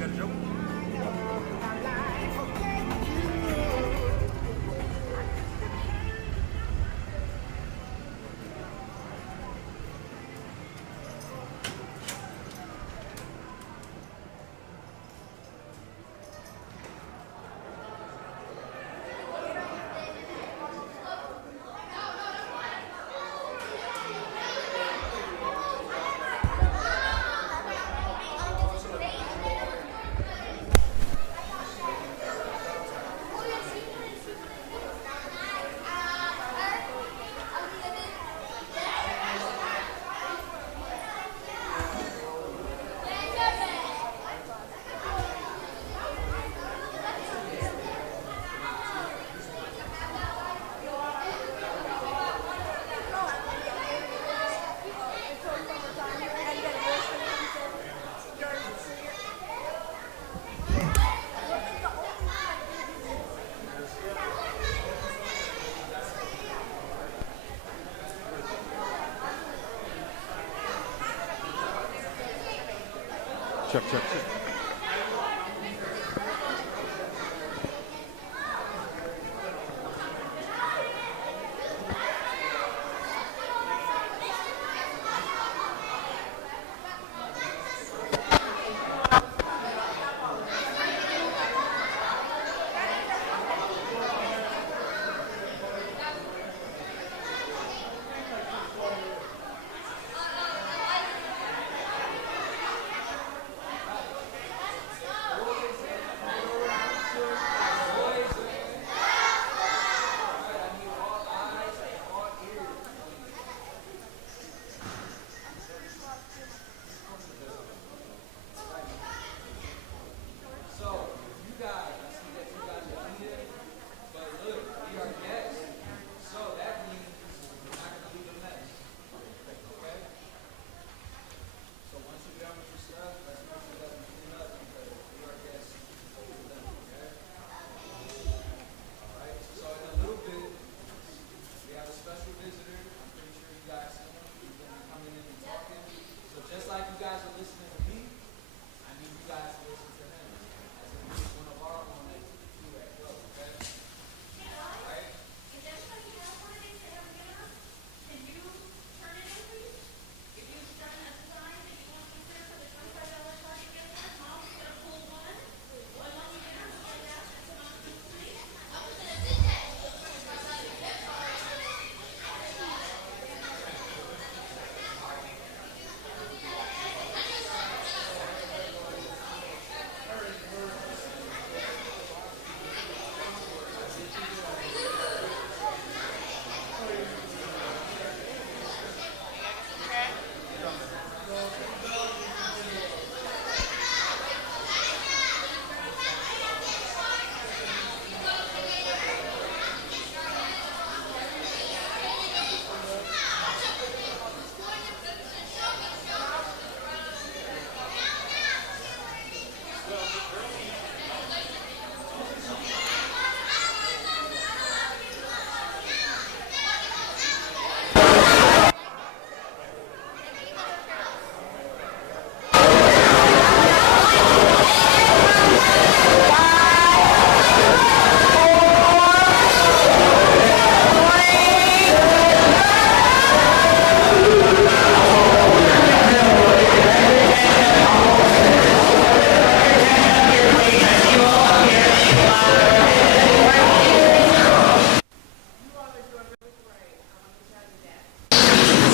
Check.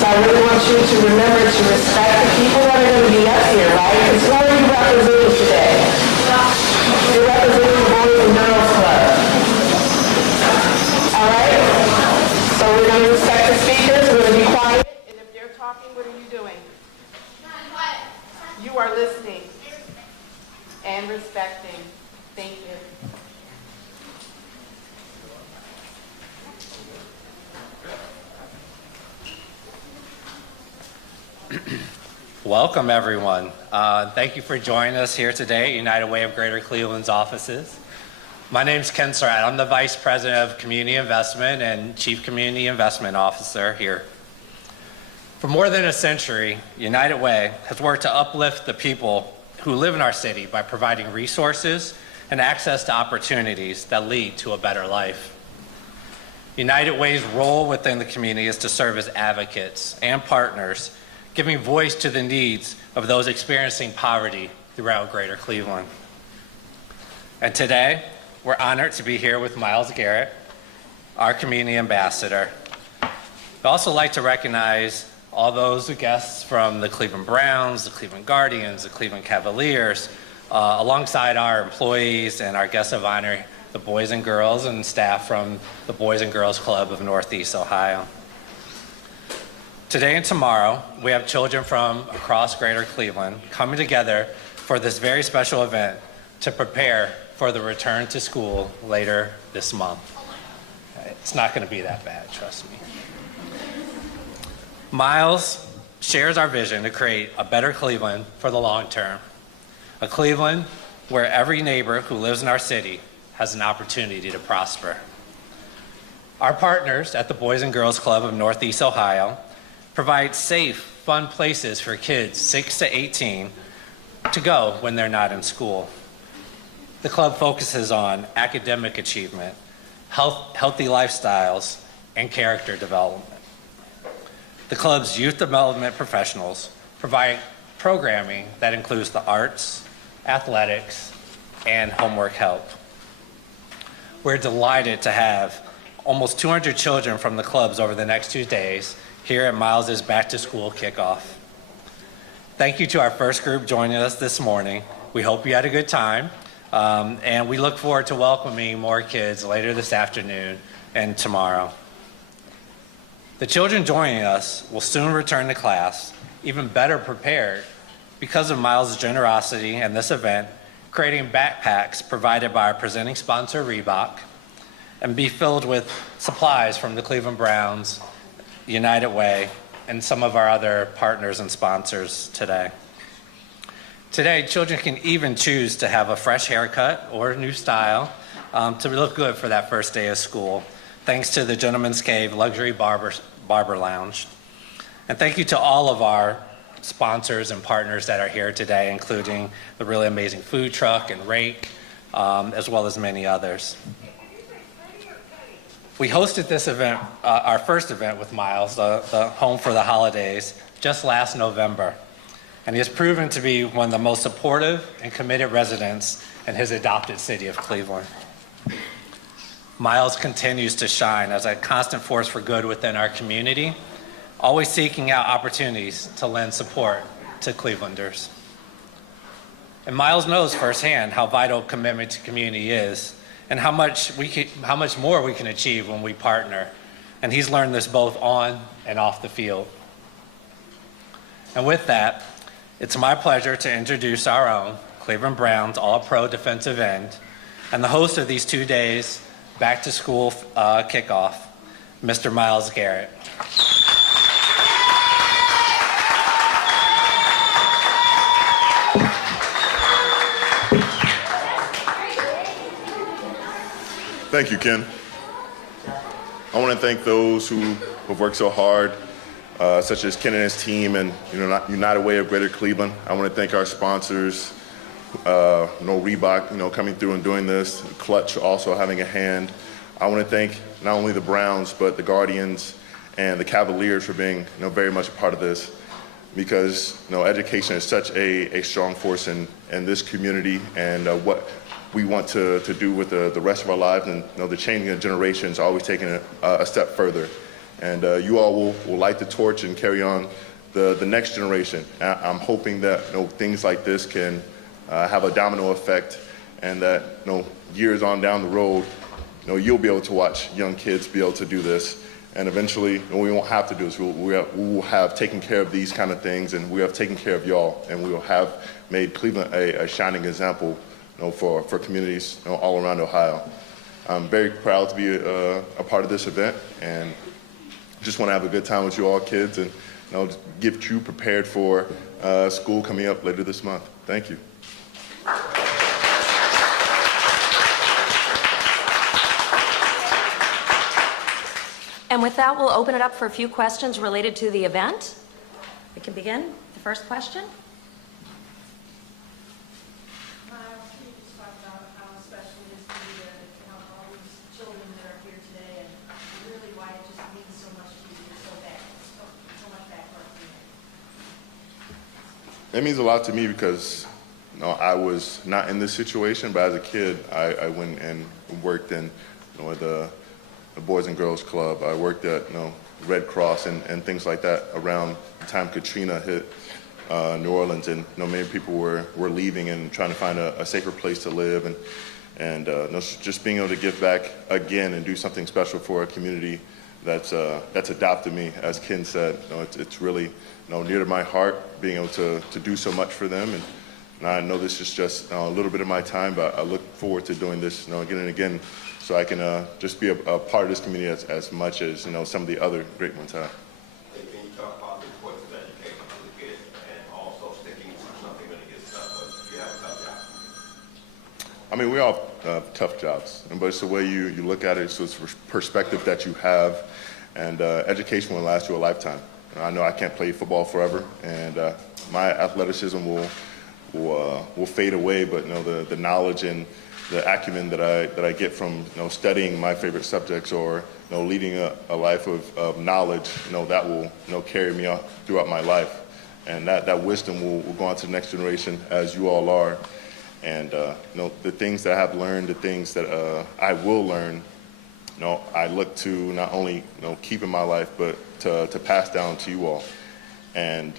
I really want you to remember to respect the people that are going to be up here, right? Because who are you representing today? You're representing the Boys and Girls Club. All right? So we're going to respect the speakers. We're going to be quiet. And if they're talking, what are you doing? You are listening and respecting. Thank you. Welcome, everyone. Thank you for joining us here today at United Way of Greater Cleveland's offices. My name is Ken Surratt. I'm the Vice President of Community Investment and Chief Community Investment Officer here. For more than a century, United Way has worked to uplift the people who live in our city by providing resources and access to opportunities that lead to a better life. United Way's role within the community is to serve as advocates and partners, giving voice to the needs of those experiencing poverty throughout Greater Cleveland. And today, we're honored to be here with Myles Garrett, our community ambassador. I'd also like to recognize all those guests from the Cleveland Browns, the Cleveland Guardians, the Cleveland Cavaliers, alongside our employees and our guests of honor, the boys and girls and staff from the Boys and Girls Club of Northeast Ohio. Today and tomorrow, we have children from across Greater Cleveland coming together for this very special event to prepare for the return to school later this month. It's not going to be that bad, trust me. Myles shares our vision to create a better Cleveland for the long term, a Cleveland where every neighbor who lives in our city has an opportunity to prosper. Our partners at the Boys and Girls Club of Northeast Ohio provide safe, fun places for kids 6 to 18 to go when they're not in school. The club focuses on academic achievement, healthy lifestyles, and character development. The club's youth development professionals provide programming that includes the arts, athletics, and homework help. We're delighted to have almost 200 children from the clubs over the next 2 days here at Myles's Back to School Kickoff. Thank you to our first group joining us this morning. We hope you had a good time, and we look forward to welcoming more kids later this afternoon and tomorrow. The children joining us will soon return to class, even better prepared because of Myles' generosity and this event, creating backpacks provided by our presenting sponsor, R.A.K.E, and be filled with supplies from the Cleveland Browns, United Way, and some of our other partners and sponsors today. Today, children can even choose to have a fresh haircut or a new style to look good for that first day of school, thanks to the Gentleman's Cave Luxury Barber Lounge. And thank you to all of our sponsors and partners that are here today, including the really amazing food truck and R.A.K.E, as well as many others. We hosted this event, our first event with Myles, the Home for the Holidays, just last November. And he has proven to be one of the most supportive and committed residents in his adopted city of Cleveland. Myles continues to shine as a constant force for good within our community, always seeking out opportunities to lend support to Clevelanders. And Myles knows firsthand how vital commitment to community is and how much more we can achieve when we partner. And he's learned this both on and off the field. And with that, it's my pleasure to introduce our own Cleveland Browns All-Pro defensive end and the host of these 2 days Back to School Kickoff, Mr. Myles Garrett. Thank you, Ken. I want to thank those who have worked so hard, such as Ken and his team and United Way of Greater Cleveland. I want to thank our sponsors, R.A.K.E, coming through and doing this, Clutch also having a hand. I want to thank not only the Browns, but the Guardians and the Cavaliers for being very much a part of this, because education is such a strong force in this community, and what we want to do with the rest of our lives, and the changing of generations, always taking it a step further. And you all will light the torch and carry on the next generation. I'm hoping that things like this can have a domino effect, and that years on down the road, you'll be able to watch young kids be able to do this, and eventually we won't have to do this. We will have taken care of these kind of things, and we have taken care of y'all, and we will have made Cleveland a shining example for communities all around Ohio. I'm very proud to be a part of this event, and just want to have a good time with you all kids, and get you prepared for school coming up later this month. Thank you. And with that, we'll open it up for a few questions related to the event. We can begin. The first question. It means a lot to me because I was not in this situation, but as a kid, I went and worked in the Boys and Girls Club. I worked at Red Cross and things like that around the time Katrina hit New Orleans, and many people were leaving and trying to find a safer place to live, and just being able to give back again and do something special for a community that's adopted me, as Ken said. It's really near to my heart, being able to do so much for them. And I know this is just a little bit of my time, but I look forward to doing this again and again, so I can just be a part of this community as much as some of the other great ones have. Can you talk about the importance of education for the kids and also sticking to something when it gets tough? But you have a tough job. I mean, we all have tough jobs, but it's the way you look at it. So it's perspective that you have, and education will last you a lifetime. I know I can't play football forever, and my athleticism will fade away. But the knowledge and the acumen that I get from studying my favorite subjects, or leading a life of knowledge, that will carry me out throughout my life, and that wisdom will go on to the next generation, as you all are. And the things that I have learned, the things that I will learn, I look to not only keep in my life, but to pass down to you all. And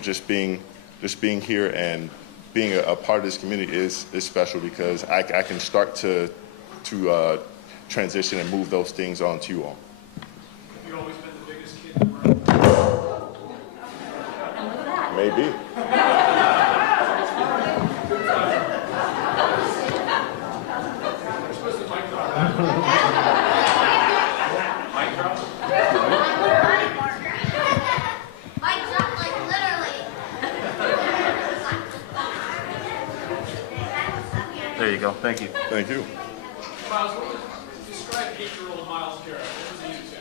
just being here and being a part of this community is special, because I can start to transition and move those things on to you all. Have you always been the biggest kid in the world? Maybe. You're supposed to mic drop that. Mic drop? Mic drop, like literally. There you go. Thank you. Thank you. Myles, describe 8-year-old Myles Garrett. What was he into?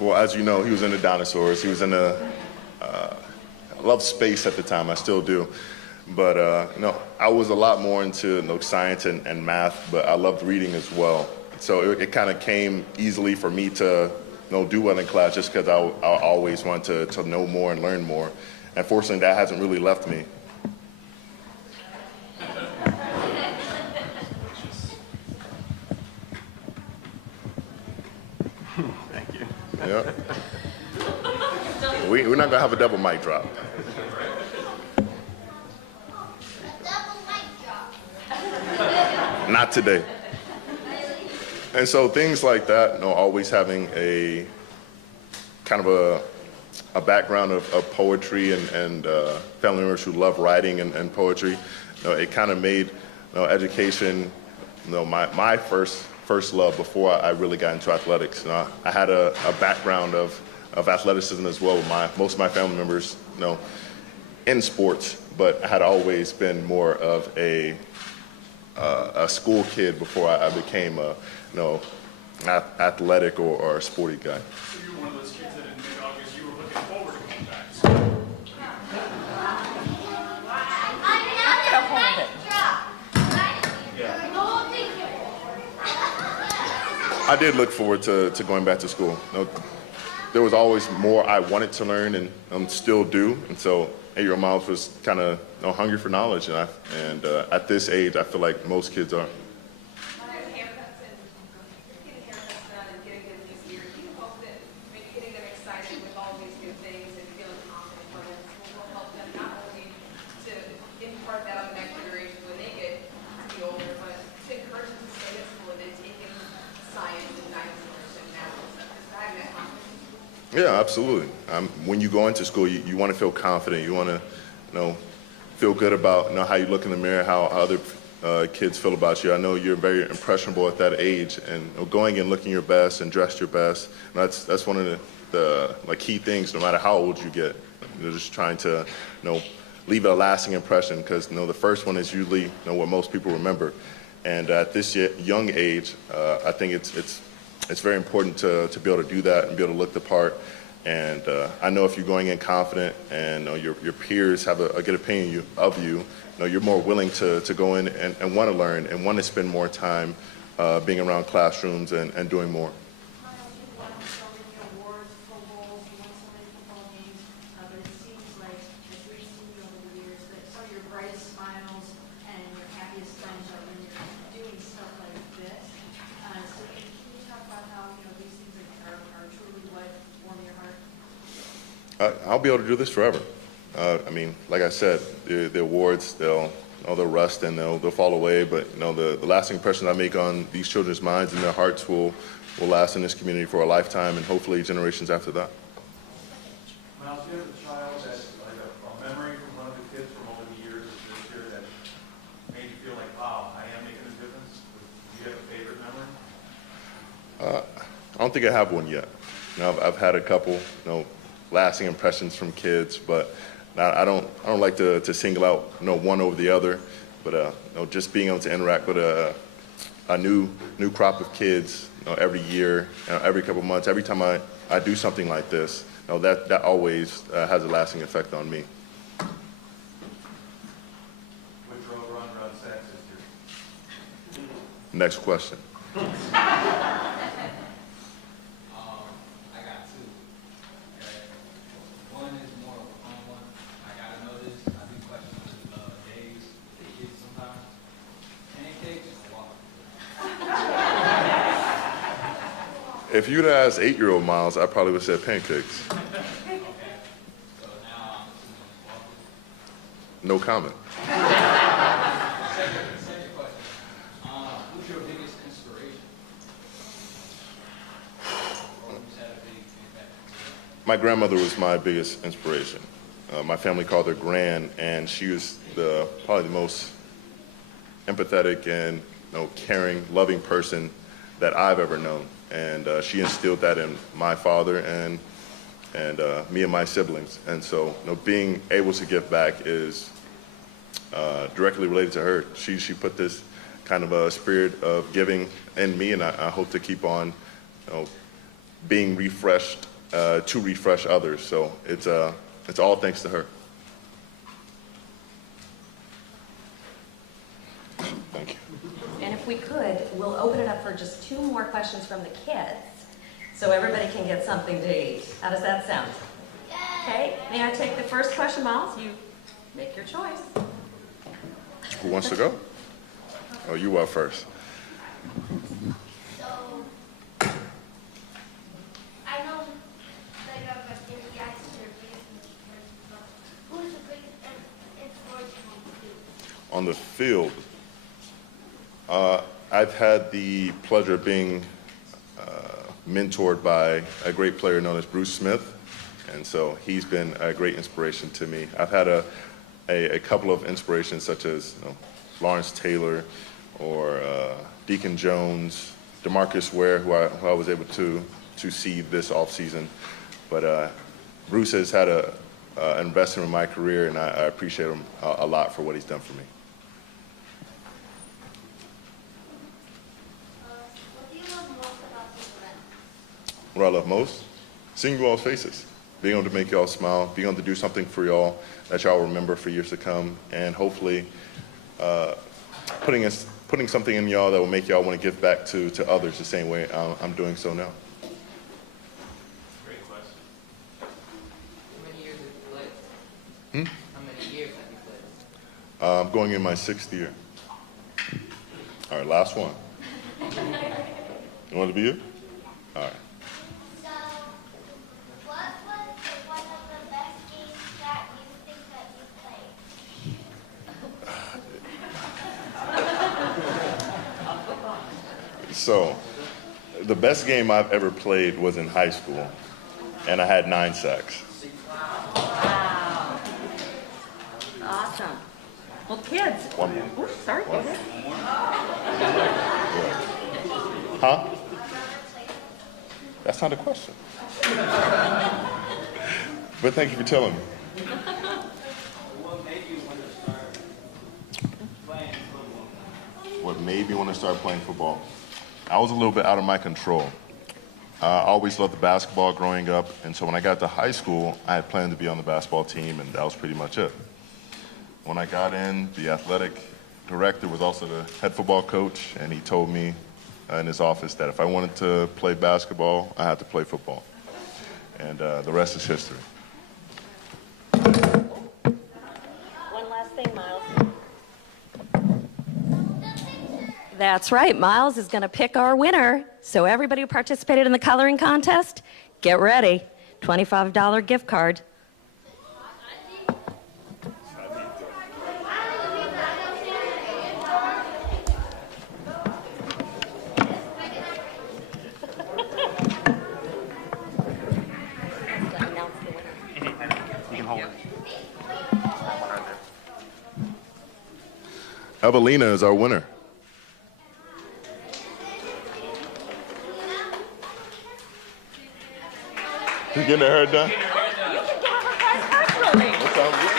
Well, as you know, he was into dinosaurs. He was into I loved space at the time. I still do. But I was a lot more into science and math, but I loved reading as well. So it kind of came easily for me to do well in class, just because I always wanted to know more and learn more. And fortunately, that hasn't really left me. Thank you. Yeah. We're not gonna have a double mic drop. Double mic drop. Not today. And so things like that, always having a kind of a background of poetry and family members who love writing and poetry, it kind of made education my first love before I really got into athletics. I had a background of athleticism as well. Most of my family members, in sports, but I had always been more of a school kid before I became a athletic or a sporty guy. So you were one of those kids that in mid-August you were looking forward to coming back to school. I did look forward to going back to school. There was always more I wanted to learn, and still do. And so 8-year-old Myles was kind of hungry for knowledge, and at this age, I feel like most kids are. Yeah, absolutely. When you go into school, you want to feel confident. You want to, feel good about how you look in the mirror, how other kids feel about you. I know you're very impressionable at that age, and going and looking your best and dressed your best. That's one of the key things. No matter how old you get, you're just trying to leave a lasting impression, because the first one is usually what most people remember. And at this young age, I think it's very important to be able to do that and be able to look the part. And I know if you're going in confident and your peers have a good opinion of you, you're more willing to go in and want to learn and want to spend more time being around classrooms and doing more. Myles, you've won so many awards, Pro Bowls, you won so many football games, but it seems like as your senior I'll be able to do this forever. I mean, like I said, the awards, they'll rust and they'll fall away, but the lasting impression I make on these children's minds and their hearts will last in this community for a lifetime and hopefully generations after that. Myles, do you have a child that's like a memory from one of the kids from over the years this year that made you feel like, wow, I am making a difference? Do you have a favorite memory? I don't think I have one yet. I've had a couple, lasting impressions from kids, but I don't like to single out one over the other. But just being able to interact with a new crop of kids every year, every couple of months, every time I do something like this, that always has a lasting effect on me. Which road run sacks this year? Next question. I got two. Okay. One is more of a fun one. I gotta know this. I do questions days with the kids sometimes. Pancakes or waffles? If you'd asked 8-year-old Miles, I probably would have said pancakes. Okay. So now I'm assuming it's waffles. No comment. Second question. Who's your biggest inspiration? Or who's had a big impact? My grandmother was my biggest inspiration. My family called her Gran, and she was probably the most empathetic and caring, loving person that I've ever known. And she instilled that in my father and me and my siblings. And so being able to give back is directly related to her. She put this kind of a spirit of giving in me, and I hope to keep on being refreshed to refresh others. So it's all thanks to her. Thank you. And if we could, we'll open it up for just 2 more questions from the kids, so everybody can get something to eat. How does that sound? Okay, may I take the first question, Miles? You make your choice. Who wants to go? Oh, you are first. So, I know that you have a daily access to your biggest inspiration, but who's the biggest inspiration on the field? On the field, I've had the pleasure of being mentored by a great player known as Bruce Smith, and so he's been a great inspiration to me. I've had a couple of inspirations such as Lawrence Taylor or Deacon Jones, DeMarcus Ware, who I was able to see this offseason. But Bruce has had an investment in my career, and I appreciate him a lot for what he's done for me. What do you love most about this event? What I love most? Seeing you all's faces, being able to make y'all smile, being able to do something for y'all that y'all remember for years to come, and hopefully putting something in y'all that will make y'all want to give back to others the same way I'm doing so now. Great question. How many years have you played? How many years have you played? I'm going in my 6th year. All right, last one. You want it to be you? All right. So, what was one of the best games that you think that you played? So, the best game I've ever played was in high school, and I had 9 sacks. Wow. Awesome. Well, kids. One more. Oops, sorry. Go ahead. Huh? That's not a question. But thank you for telling me. What made you want to start playing football? What made me want to start playing football? I was a little bit out of my control. I always loved the basketball growing up, and so when I got to high school, I had planned to be on the basketball team, and that was pretty much it. When I got in, the athletic director was also the head football coach, and he told me in his office that if I wanted to play basketball, I had to play football. And the rest is history. One last thing, Miles. That's right. Miles is going to pick our winner. So everybody who participated in the coloring contest, get ready. $25 gift card can hold it. That one right there. Evelina is our winner. You getting her hair done? You can give her a prize personally. That sounds good.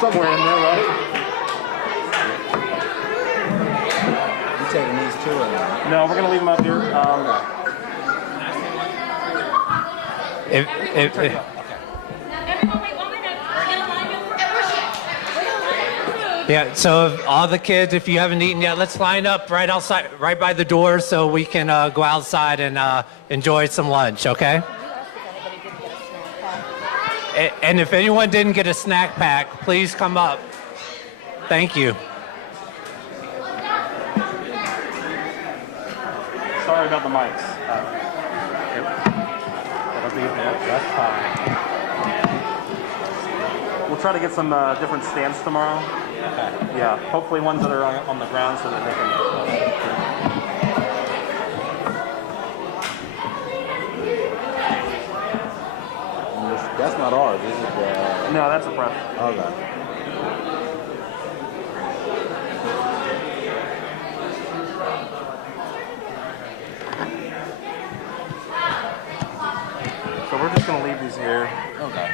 Somewhere in there, right? You taking these two or not? No, we're gonna leave them up here. If, Everyone, wait 1 minute. Can I line up for yeah, so if all the kids, if you haven't eaten yet, let's line up right outside, right by the door so we can go outside and enjoy some lunch, okay? And if anyone didn't get a snack pack, please come up. Thank you. Sorry about the mics. That'll be, that's fine. We'll try to get some different stands tomorrow. Yeah, hopefully ones that are on the ground so that they can. That's not ours. This is the. No, that's a press. Okay. So we're just gonna leave these here. Okay.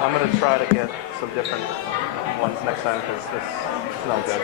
I'm gonna try to get some different ones next time because this is not good.